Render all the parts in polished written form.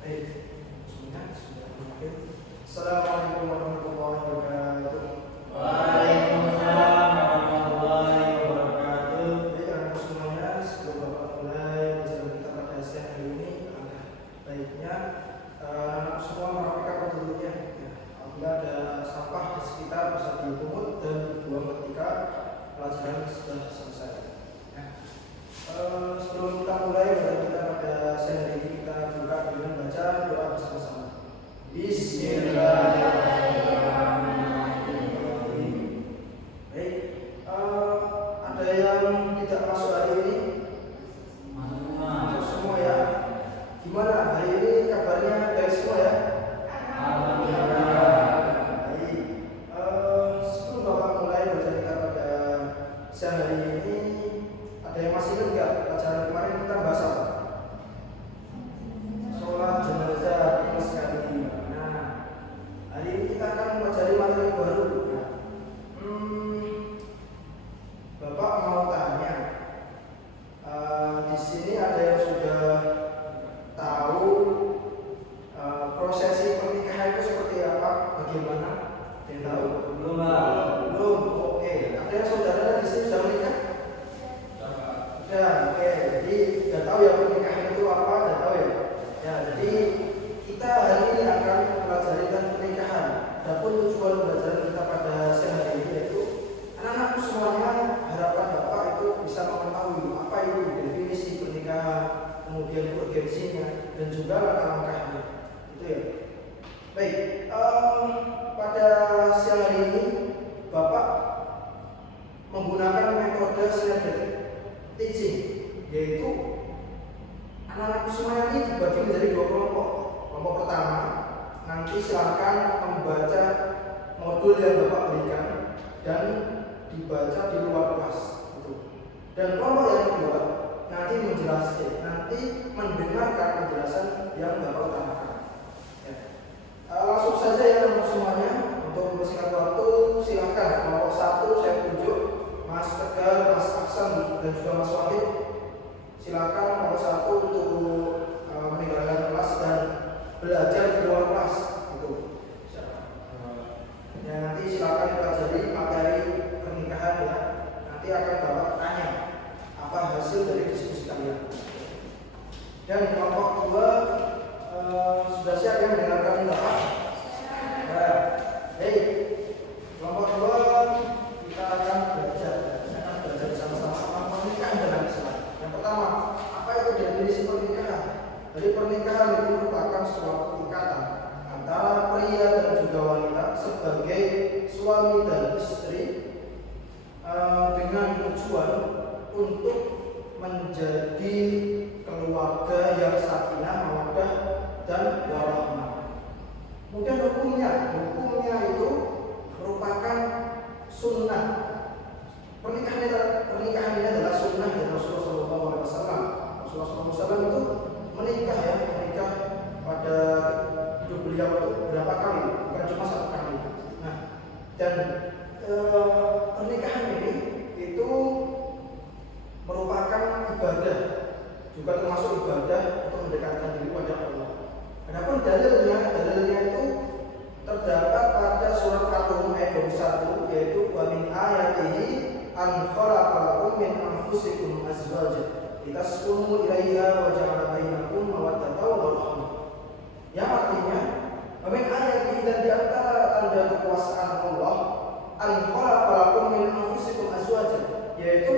Baik, semuanya sudah berakhir. Assalamualaikum warahmatullahi wabarakatuh. Waalaikumsalam warahmatullahi wabarakatuh. Baik, anak semuanya, sebelum Bapak mulai pelajaran kita pada siang hari ini, baiknya anak semua merapikan penduduknya. Apabila ada sampah di sekitar bisa dipungut dan dibuang ketika pelajaran sudah selesai. Sebelum kita mulai pelajaran kita pada siang hari ini, kita buka dengan baca doa bersama-sama. Bismillahirrahmanirrahim. Baik, ada yang tidak masuk hari ini? Masuk semua ya. Gimana hari ini kabarnya baik semua ya? Baik. Sebelum Bapak mulai belajar kita pada siang hari ini, ada yang masih ingat nggak pelajaran kemarin kita bahas apa? Sholat jenazah betul sekali. Nah, hari ini kita akan mempelajari materi baru. Bapak mau tanya, di sini ada yang sudah tahu prosesi pernikahan itu seperti apa? Bagaimana? Ada yang tahu? Belum, Pak. Belum. Oke. Ada yang saudara di sini sudah menikah? Sudah. Oke. Jadi sudah tahu ya pernikahan itu apa? Sudah tahu ya? Ya. Jadi kita hari ini akan mempelajari tentang pernikahan. Adapun tujuan belajar kita pada siang hari ini yaitu anak-anakku semuanya, harapan Bapak itu bisa mengetahui apa itu definisi pernikahan, kemudian urgensinya dan juga langkah-langkahnya. Itu ya. Baik, pada siang hari ini Bapak menggunakan metode synergetic teaching, yaitu anak-anak semuanya ini dibagi menjadi dua kelompok. Kelompok pertama, nanti silakan membaca modul yang Bapak berikan dan dibaca di luar kelas. Gitu. Dan kelompok yang kedua nanti menjelaskan, nanti mendengarkan penjelasan yang Bapak utamakan. Ya. Langsung saja ya semuanya, untuk mempersingkat waktu silakan kelompok satu saya tunjuk Mas Tegar, Mas Aksan dan juga Mas Wahid. Silakan kelompok satu untuk meninggalkan kelas dan belajar di luar kelas. Gitu. Ya, nanti silakan pelajari materi pernikahan ya. Nanti akan Bapak tanya apa hasil dari diskusi kalian. Dan kelompok dua sudah siap ya mendengarkan Bapak? Ya. Hei, kelompok dua kita akan belajar bersama-sama tentang pernikahan dalam Islam. Yang pertama, apa itu definisi pernikahan? Jadi pernikahan itu merupakan suatu ikatan antara pria dan juga wanita sebagai suami dan istri dengan tujuan untuk menjadi keluarga yang sakinah, mawaddah dan warahmah. Kemudian hukumnya itu merupakan sunnah. Pernikahan ini adalah sunnah dari Rasulullah SAW. Rasulullah SAW itu menikah pada hidup beliau itu berapa kali, bukan cuma satu kali. Nah, dan pernikahan ini itu merupakan ibadah, juga termasuk ibadah untuk mendekatkan diri pada Allah. Adapun dalilnya itu terdapat pada surat Al-Rum ayat 21, yaitu wa min ayatihi an khalaqalakum min anfusikum azwajan litaskunu ilaiha wa ja'ala bainakum mawaddatan wa rahmah. Yang artinya, wa min ayatihi, dan di antara tanda kekuasaan Allah, an khalaqalakum min anfusikum azwajan, yaitu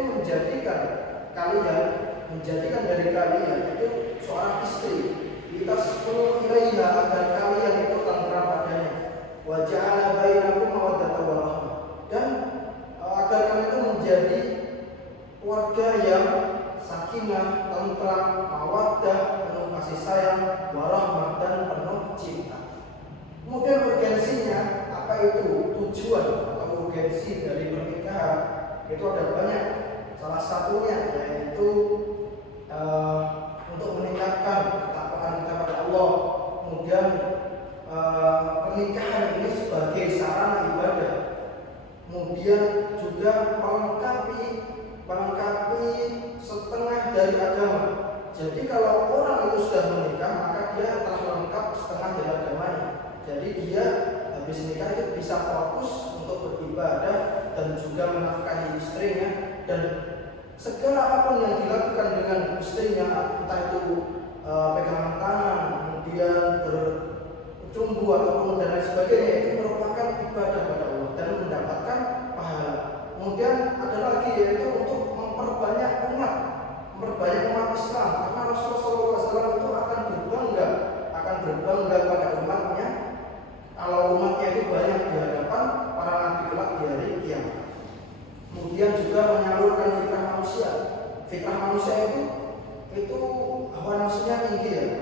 menjadikan dari kalian itu seorang istri, litaskunu ilaiha, agar kalian itu tenteram padanya, wa ja'ala bainakum mawaddatan wa rahmah, dan agar kalian itu menjadi keluarga yang sakinah, tentram, mawaddah, penuh kasih sayang, warahmah, dan penuh cinta. Kemudian urgensinya, apa itu tujuan atau urgensi dari pernikahan? Itu ada banyak. Salah satunya yaitu untuk meningkatkan ketakwaan kita pada Allah. Kemudian pernikahan ini sebagai sarana ibadah. Kemudian juga melengkapi setengah dari agama. Jadi kalau orang itu sudah menikah, maka dia telah lengkap setengah dari agamanya. Jadi dia habis nikah itu bisa fokus untuk beribadah dan juga menafkahi istrinya, dan segala apapun yang dilakukan dengan istrinya, entah itu pegangan tangan, kemudian bercumbu ataupun dan lain sebagainya, itu merupakan ibadah pada Allah dan mendapatkan pahala. Kemudian ada lagi yaitu untuk memperbanyak umat Islam, karena Rasulullah SAW itu akan berbangga pada umatnya kalau umatnya itu banyak di hadapan para nabi kelak di hari kiamat. Kemudian juga menyalurkan fitrah manusia itu hawa nafsunya tinggi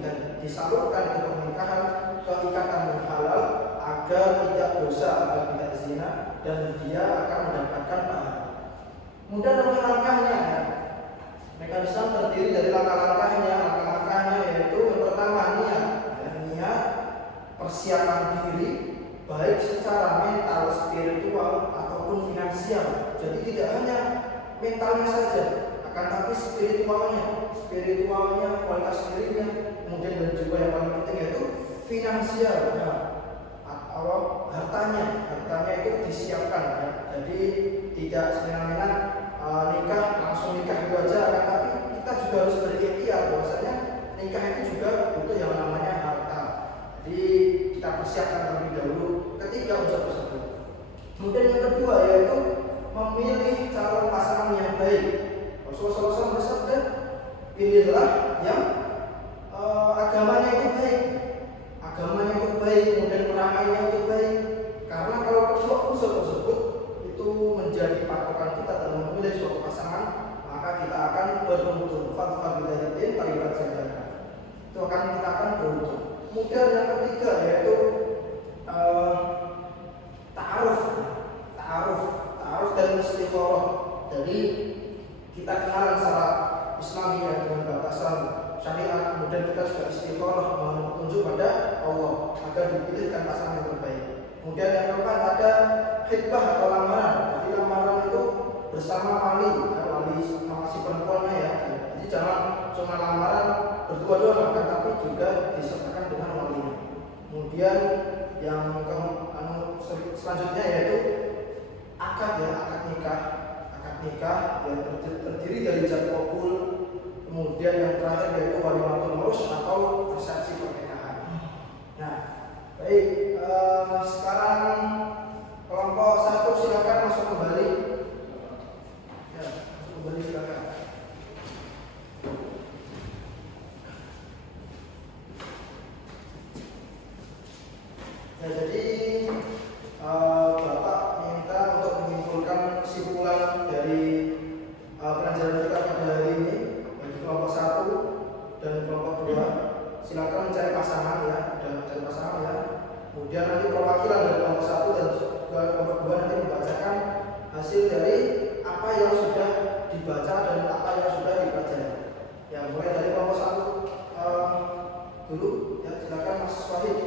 dan disalurkan ke pernikahan, ke ikatan yang halal agar tidak dosa, agar tidak zina, dan dia akan mendapatkan pahala. Kemudian langkah-langkahnya, mekanisme terdiri dari langkah-langkahnya yaitu yang pertama niat, persiapan diri baik secara mental, spiritual ataupun finansial. Jadi tidak hanya mentalnya saja, akan tapi spiritualnya, kualitas dirinya, kemudian dan juga yang paling penting yaitu finansial. Hartanya itu disiapkan ya. Jadi tidak semena-mena langsung nikah itu aja, akan tapi kita juga harus berikhtiar bahwasanya nikah itu juga butuh yang namanya harta. Jadi kita persiapkan terlebih dahulu ketika usaha tersebut. Kemudian yang kedua yaitu memilih calon pasangan yang baik. Rasulullah SAW bersabda, pilihlah yang agamanya itu baik, kemudian perangannya itu baik. Karena kalau kedua unsur tersebut itu menjadi patokan kita dalam memilih suatu pasangan, maka kita akan beruntung. Fatwa bidayatin taribat saja. Itu kita akan beruntung. Kemudian yang ketiga yaitu ta'aruf dan istikharah. Jadi kita kenalan secara Islami dengan batasan syariat, kemudian kita juga istikharah mohon petunjuk pada Allah agar dipilihkan pasangan yang terbaik. Kemudian yang keempat ada khitbah atau lamaran. Jadi lamaran itu bersama wali sama si perempuannya ya. Jadi jangan cuma lamaran berdua doang, tapi juga disertakan dengan walinya. Kemudian yang selanjutnya yaitu akad nikah yang terdiri dari ijab kabul. Kemudian yang terakhir yaitu walimatul maus atau resepsi pernikahan. Nah, baik, sekarang kelompok 1 silakan masuk kembali. Ya, masuk kembali silakan. Ya, jadi Bapak minta untuk menyimpulkan kesimpulan dari pelajaran kita pada hari ini bagi kelompok 1 dan kelompok 2. Silakan mencari pasangan ya, Kemudian nanti perwakilan dari kelompok 1 dan kelompok 2 nanti membacakan hasil dari apa yang sudah dibaca dan apa yang sudah dipelajari. Ya, mulai dari kelompok 1 dulu ya, silakan Mas Wahid.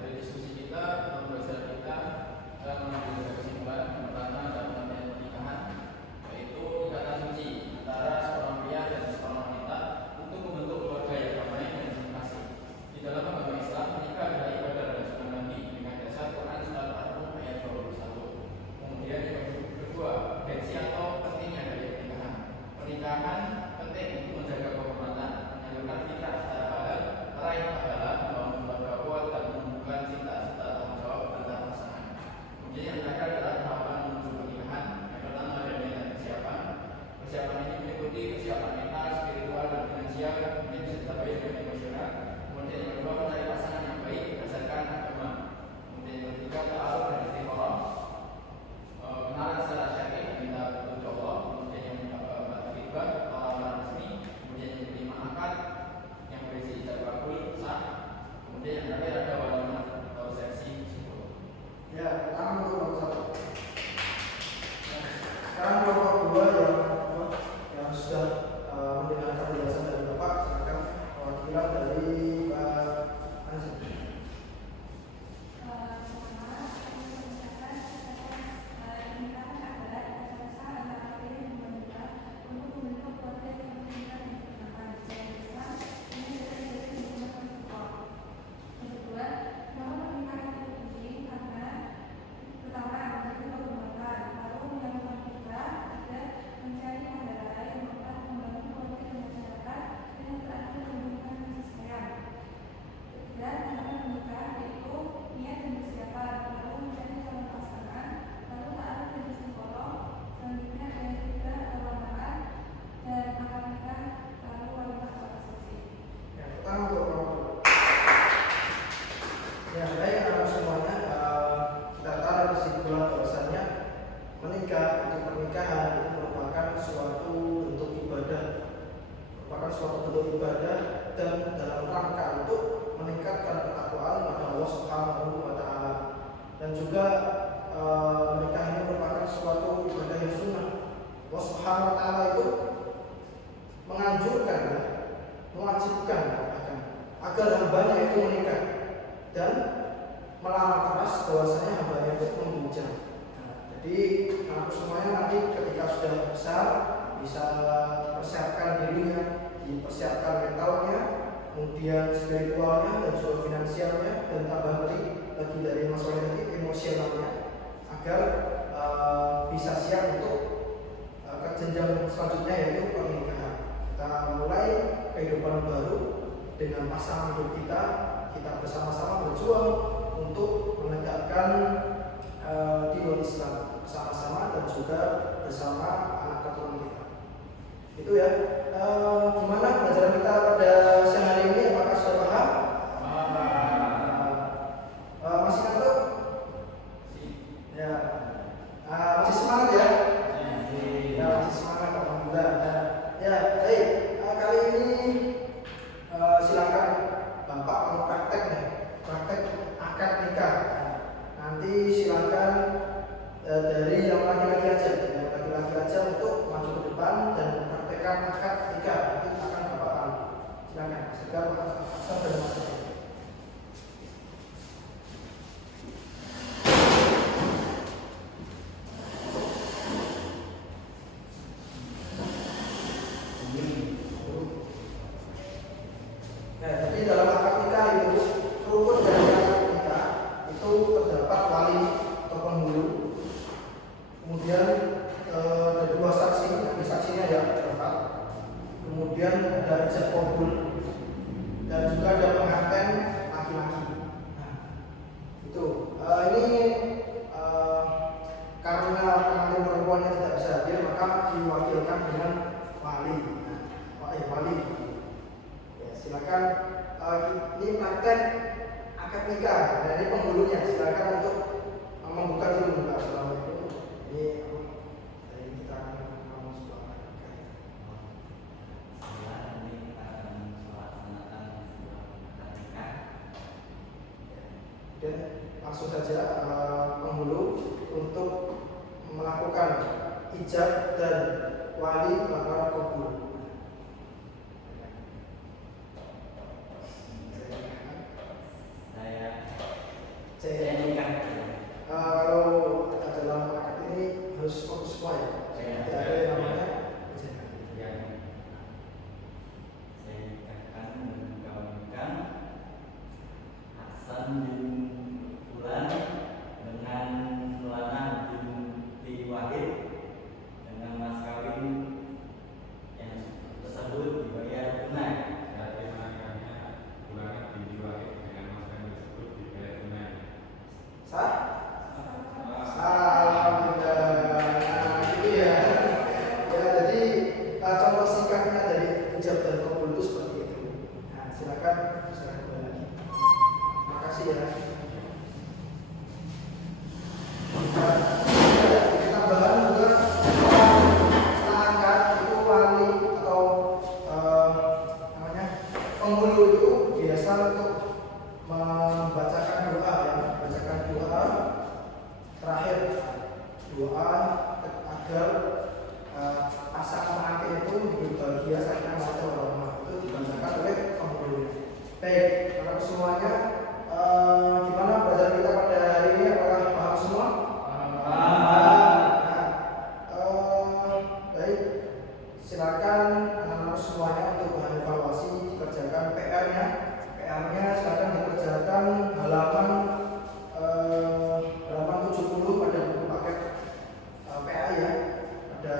Dari diskusi kita, pembelajaran kita akan mengambil kesimpulan pertama dalam pernikahan, yaitu ikatan suci antara seorang pria dan seorang wanita untuk membentuk keluarga yang damai dan kasih. Di dalam agama Islam, menikah adalah ibadah dan sunnah Nabi dengan dasar Quran surat Al-Rum ayat 21. Kemudian yang kedua, urgensi atau pentingnya dari pernikahan. Pernikahan penting untuk menjaga kehormatan, menyalurkan fitrah secara halal, meraih pahala, membangun keluarga kuat dan menumbuhkan cita-cita tanggung jawab antar pasangan. Kemudian yang terakhir adalah tahapan menuju pernikahan. Yang pertama ada niat persiapan. Persiapan ini meliputi persiapan mental, spiritual, dan finansial. Kemudian bisa ditambahi dengan emosional. Kemudian yang kedua mencari pasangan yang baik berdasarkan agama. Kemudian yang ketiga ta'aruf dan istikharah. Kenalan secara syar'i minta petunjuk Allah. Kemudian yang keempat khitbah atau lamaran resmi. Kemudian yang kelima akad yang berisi ijab kabul sah. Kemudian yang terakhir ada walimah atau resepsi syukur. Ya, pertama dulu kelompok 1. Sekarang kelompok 2 yang sudah mendengarkan penjelasan dari Bapak, silakan perwakilan dari Pak Anzim. Untuk membentuk keluarga yang beribadah dan dalam rangka untuk meningkatkan ketakwaan kepada Allah Subhanahu wa taala. Dan juga menikah ini merupakan suatu ibadah yang sunnah. Allah Subhanahu wa taala itu menganjurkan, mewajibkan agar hambanya itu menikah dan melarang keras bahwasanya hambanya itu membujang. Jadi anakku semuanya nanti ketika sudah besar bisa persiapkan dirinya, dipersiapkan mentalnya, kemudian spiritualnya dan juga finansialnya, dan tambah lagi dari masalah tadi emosionalnya, agar bisa siap untuk ke jenjang selanjutnya yaitu pernikahan. Kita mulai kehidupan baru dengan pasangan hidup kita bersama-sama berjuang untuk menegakkan dinul Islam bersama-sama dan juga bersama anak keturunan kita. Itu ya. Gimana pelajaran kita pada siang hari ini? Apakah sudah paham? Masih ngantuk? Ya. Masih semangat ya? Ya, masih semangat, alhamdulillah. Ya, baik. Kali ini silakan Bapak mau praktek nih, praktek akad nikah. Nanti silakan dari yang laki-laki aja untuk maju ke depan dan praktekkan akad nikah. Nanti akan Bapak tahu. Silakan, segala dan masuk. Jadi dalam akad nikah itu rukun dari akad nikah itu terdapat wali atau penghulu, kemudian ada dua saksi, nanti saksinya ya terdapat, kemudian ada ijab kabul dan juga ada pengantin laki-laki. Nah, itu ini karena pengantin perempuannya tidak bisa hadir maka diwakilkan dengan wali. Wali. Silakan ini praktek akad nikah dari penghulunya. Silakan untuk membuka dulu. Assalamualaikum. Ini dari kita akan ngomong sebuah akad nikah. Ini kita akan melaksanakan sebuah akad nikah. Dan langsung saja penghulu untuk melakukan ijab dan wali melakukan kabul. Saya nikah. Kalau dalam akad ini harus fokus semua ya. Tidak ada yang namanya kejangan. Saya nikahkan dan kawinkan Hasan bin Fulan dengan Lana binti Wahid dengan mas kawin yang tersebut dibayar tunai. Sah? Alhamdulillah. Itu ya. Ya, jadi contoh singkatnya dari ijab dan kabul itu seperti itu. Nah, silakan saya kembali lagi. Terima kasih ya. Tambahan juga setelahkan itu wali atau namanya penghulu itu biasa untuk membacakan doa ya, membacakan doa terakhir, doa agar pasangan pengantin itu hidup bahagia sakinah mawaddah warahmah, itu dibacakan oleh penghulu. Baik, para semuanya, gimana pelajaran kita pada hari ini? Apakah paham semua? Baik, silakan anak-anak semuanya untuk bahan evaluasi dikerjakan PR-nya. PR-nya silakan dikerjakan halaman 70 pada buku paket PA ya, ada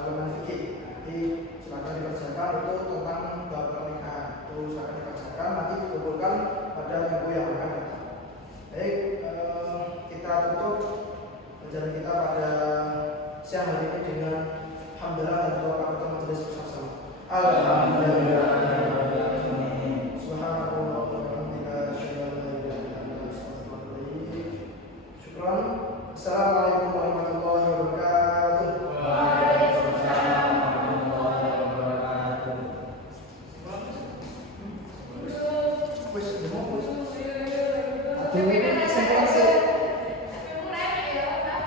halaman fikih. Nanti silakan dikerjakan itu tentang bab pernikahan. Itu silakan dikerjakan, nanti dikumpulkan pada minggu yang akan datang. Baik, kita tutup pelajaran kita pada siang hari ini dengan hamdalah dan doa kafaratul majelis bersama-sama. Alhamdulillah. Subhanallah wa bihamdihi asyhadu an la ilaha illa anta astaghfiruka wa atubu ilaik. Syukran. Assalamualaikum warahmatullahi wabarakatuh. Waalaikumsalam warahmatullahi wabarakatuh. Wis, ngomong wis. Aduh, ini